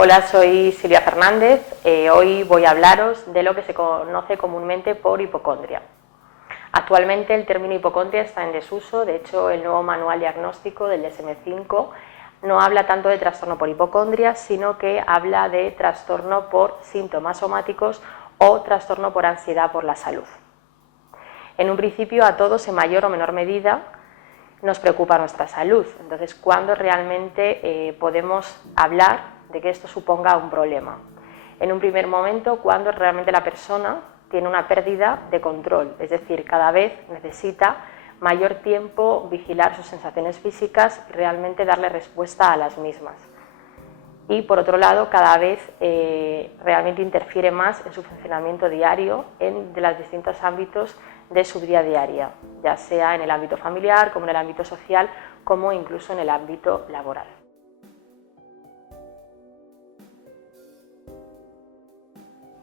Hola, soy Silvia Fernández. Hoy voy a hablaros de lo que se conoce comúnmente por hipocondria. Actualmente el término hipocondria está en desuso. De hecho, el nuevo manual diagnóstico del DSM-5 no habla tanto de trastorno por hipocondria, sino que habla de trastorno por síntomas somáticos o trastorno por ansiedad por la salud. En un principio, a todos, en mayor o menor medida, nos preocupa nuestra salud. Entonces, ¿cuándo realmente podemos hablar de que esto suponga un problema? En un primer momento, cuando realmente la persona tiene una pérdida de control, es decir, cada vez necesita mayor tiempo vigilar sus sensaciones físicas y realmente darle respuesta a las mismas. Y por otro lado, cada vez realmente interfiere más en su funcionamiento diario de los distintos ámbitos de su vida diaria, ya sea en el ámbito familiar, como en el ámbito social, como incluso en el ámbito laboral.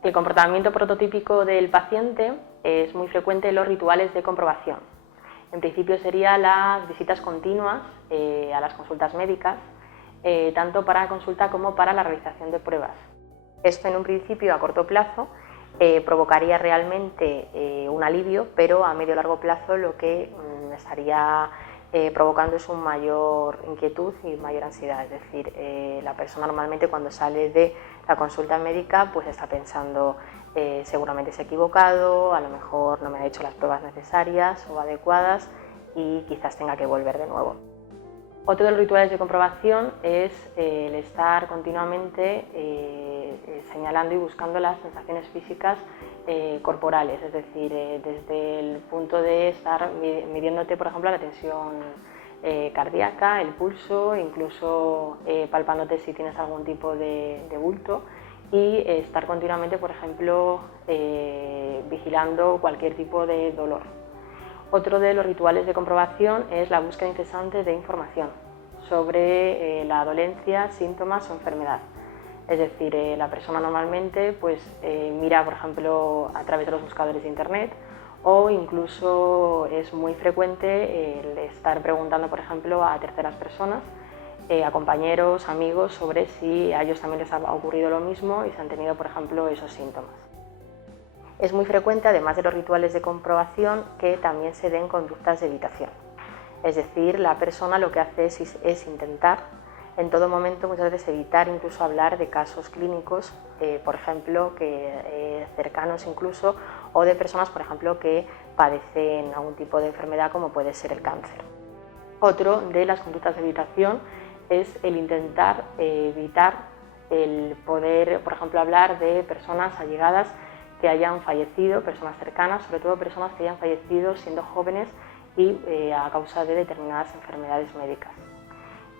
El comportamiento prototípico del paciente es muy frecuente en los rituales de comprobación. En principio serían las visitas continuas a las consultas médicas, tanto para consulta como para la realización de pruebas. Esto en un principio a corto plazo provocaría realmente un alivio, pero a medio o largo plazo lo que estaría provocando es una mayor inquietud y mayor ansiedad. Es decir, la persona normalmente cuando sale de la consulta médica pues está pensando seguramente se ha equivocado, a lo mejor no me ha hecho las pruebas necesarias o adecuadas y quizás tenga que volver de nuevo. Otro de los rituales de comprobación es el estar continuamente señalando y buscando las sensaciones físicas corporales, es decir, desde el punto de estar midiéndote, por ejemplo, la tensión cardíaca, el pulso, incluso palpándote si tienes algún tipo de bulto y estar continuamente, por ejemplo, vigilando cualquier tipo de dolor. Otro de los rituales de comprobación es la búsqueda incesante de información sobre la dolencia, síntomas o enfermedad. Es decir, la persona normalmente pues, mira, por ejemplo, a través de los buscadores de internet o incluso es muy frecuente el estar preguntando, por ejemplo, a terceras personas, a compañeros, amigos, sobre si a ellos también les ha ocurrido lo mismo y si han tenido, por ejemplo, esos síntomas. Es muy frecuente, además de los rituales de comprobación, que también se den conductas de evitación. Es decir, la persona lo que hace es intentar en todo momento muchas veces evitar incluso hablar de casos clínicos, por ejemplo, cercanos incluso, o de personas, por ejemplo, que padecen algún tipo de enfermedad como puede ser el cáncer. Otro de las conductas de evitación es el intentar evitar el poder, por ejemplo, hablar de personas allegadas que hayan fallecido, personas cercanas, sobre todo personas que hayan fallecido siendo jóvenes y a causa de determinadas enfermedades médicas.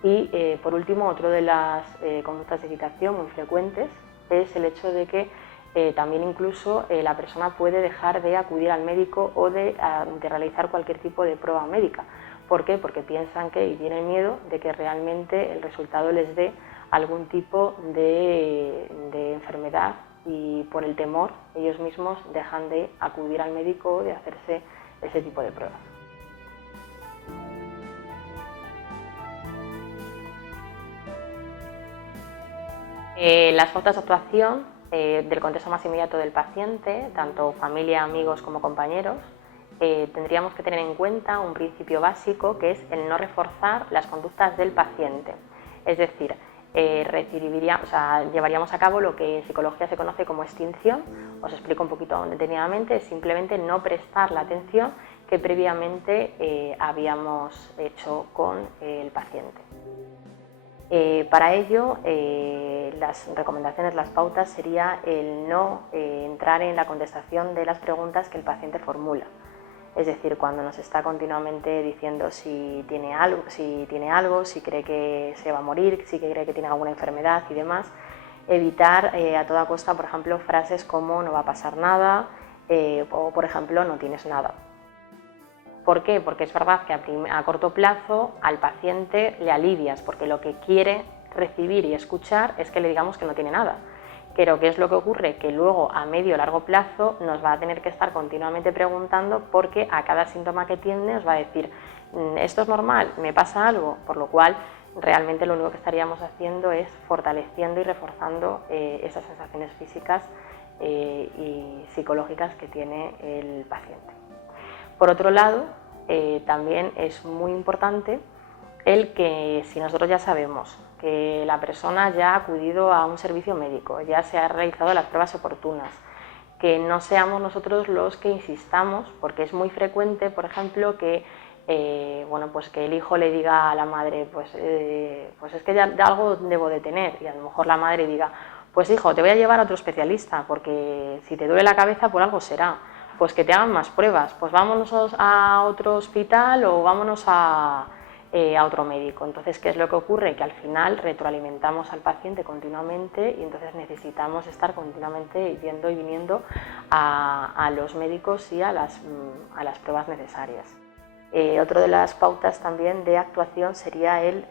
Y por último, otro de las conductas de evitación muy frecuentes es el hecho de que también incluso la persona puede dejar de acudir al médico o de realizar cualquier tipo de prueba médica. ¿Por qué? Porque piensan que y tienen miedo de que realmente el resultado les dé algún tipo de enfermedad y por el temor ellos mismos dejan de acudir al médico o de hacerse ese tipo de pruebas. Las pautas de actuación del contexto más inmediato del paciente, tanto familia, amigos como compañeros, tendríamos que tener en cuenta un principio básico que es el no reforzar las conductas del paciente. Es decir, llevaríamos a cabo lo que en psicología se conoce como extinción. Os explico un poquito detenidamente, es simplemente no prestar la atención que previamente habíamos hecho con el paciente. Para ello, las recomendaciones, las pautas, sería el no entrar en la contestación de las preguntas que el paciente formula. Es decir, cuando nos está continuamente diciendo si tiene algo, si cree que se va a morir, si cree que tiene alguna enfermedad y demás, evitar a toda costa, por ejemplo, frases como no va a pasar nada o, por ejemplo, no tienes nada. ¿Por qué? Porque es verdad que a corto plazo al paciente le alivias, porque lo que quiere recibir y escuchar es que le digamos que no tiene nada. Pero ¿qué es lo que ocurre? Que luego a medio o largo plazo nos va a tener que estar continuamente preguntando porque a cada síntoma que tiene nos va a decir esto es normal, me pasa algo, por lo cual realmente lo único que estaríamos haciendo es fortaleciendo y reforzando esas sensaciones físicas y psicológicas que tiene el paciente. Por otro lado, también es muy importante el que si nosotros ya sabemos que la persona ya ha acudido a un servicio médico, ya se ha realizado las pruebas oportunas, que no seamos nosotros los que insistamos, porque es muy frecuente, por ejemplo, que pues que el hijo le diga a la madre, pues es que ya algo debo de tener, y a lo mejor la madre diga, pues hijo, te voy a llevar a otro especialista, porque si te duele la cabeza por algo será, pues que te hagan más pruebas, pues vámonos a otro hospital o vámonos a otro médico. Entonces, ¿qué es lo que ocurre? Que al final retroalimentamos al paciente continuamente y entonces necesitamos estar continuamente yendo y viniendo a los médicos y a las pruebas necesarias. Otra de las pautas también de actuación sería el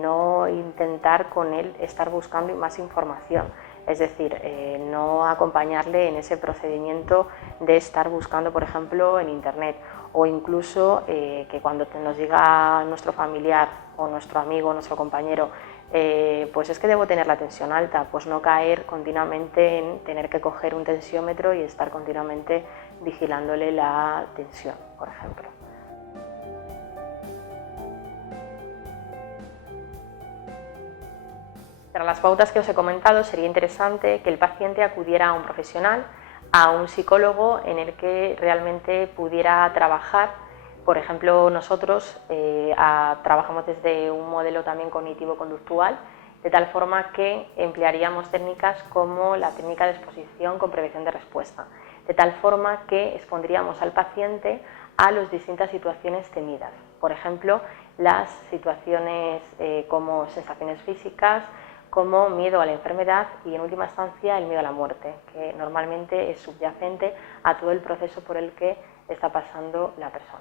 no intentar con él estar buscando más información, es decir, no acompañarle en ese procedimiento de estar buscando, por ejemplo, en internet, o incluso que cuando nos diga nuestro familiar o nuestro amigo o nuestro compañero pues es que debo tener la tensión alta, pues no caer continuamente en tener que coger un tensiómetro y estar continuamente vigilándole la tensión, por ejemplo. Para las pautas que os he comentado, sería interesante que el paciente acudiera a un profesional, a un psicólogo en el que realmente pudiera trabajar. Por ejemplo, nosotros trabajamos desde un modelo también cognitivo-conductual, de tal forma que emplearíamos técnicas como la técnica de exposición con prevención de respuesta, de tal forma que expondríamos al paciente a las distintas situaciones temidas. Por ejemplo, las situaciones como sensaciones físicas, como miedo a la enfermedad y, en última instancia, el miedo a la muerte, que normalmente es subyacente a todo el proceso por el que está pasando la persona.